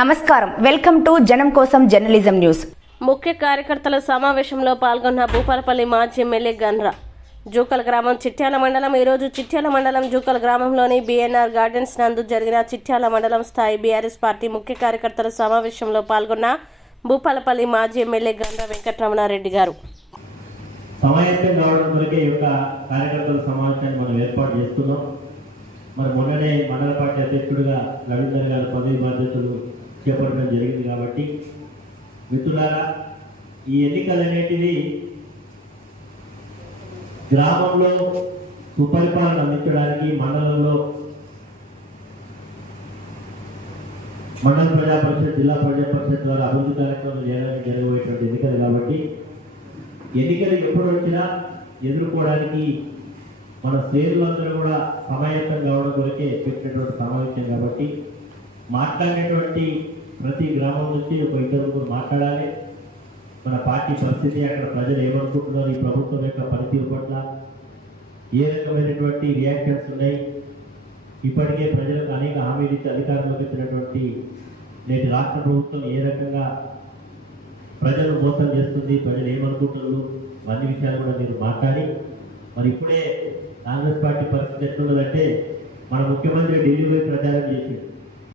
నమస్కారం, welcome to జనం కోసం జర్నలిజం న్యూస్. ముఖ్య కార్యకర్తల సమావేశంలో పాల్గొన్న భూపాలపల్లి మాజీ ఎమ్మెల్యే గన్రా. జూకల్ గ్రామం చిట్యాల మండలం. ఈరోజు చిట్యాల మండలం జూకల్ గ్రామంలోని బిఎన్ఆర్ గార్డెన్స్ నందు జరిగిన చిట్యాల మండలం స్థాయి బీఆర్ఎస్ పార్టీ ముఖ్య కార్యకర్తల సమావేశంలో పాల్గొన్న భూపాలపల్లి మాజీ ఎమ్మెల్యే గన్రా వెంకటరమణారెడ్డి గారు. సమాయత్తం కావడం వరకే ఈ యొక్క కార్యకర్తల సమావేశాన్ని మనం ఏర్పాటు చేస్తున్నాం. మరి మొన్ననే మండల పార్టీ అధ్యక్షుడిగా రవీందర్ గారు పదవి బాధ్యతలు చేపట్టడం జరిగింది. కాబట్టి మిత్రులారా, ఈ ఎన్నికలు అనేటివి గ్రామంలో సుపరిపాలన అందించడానికి మండలంలో మండల ప్రజా పరిషత్, జిల్లా ప్రజా పరిషత్ ద్వారా అభివృద్ధి కార్యక్రమాలు చేయడానికి జరగబోయేటువంటి ఎన్నికలు. కాబట్టి ఎన్నికలు ఎప్పుడు వచ్చినా ఎదుర్కోవడానికి మన శ్రేణులందరూ కూడా సమాయత్తం కావడం కొరకే పెట్టినటువంటి సమావేశం. కాబట్టి మాట్లాడినటువంటి ప్రతి గ్రామం నుంచి ఒక ఇద్దరు మాట్లాడాలి. మన పార్టీ పరిస్థితి, అక్కడ ప్రజలు ఏమనుకుంటున్నారు, ఈ ప్రభుత్వం యొక్క పనితీరు పట్ల ఏ రకమైనటువంటి రియాక్షన్స్ ఉన్నాయి, ఇప్పటికే ప్రజలకు అనేక హామీలు ఇచ్చి అధికారంలోకి వచ్చినటువంటి నేటి రాష్ట్ర ప్రభుత్వం ఏ రకంగా ప్రజలు మోసం చేస్తుంది, ప్రజలు ఏమనుకుంటున్నారు, అన్ని విషయాలు కూడా మీరు మాట్లాడి, మరి ఇప్పుడే కాంగ్రెస్ పార్టీ పరిస్థితి ఎట్లున్నదంటే మన ముఖ్యమంత్రి ఢిల్లీ పోయి ప్రచారం చేసింది.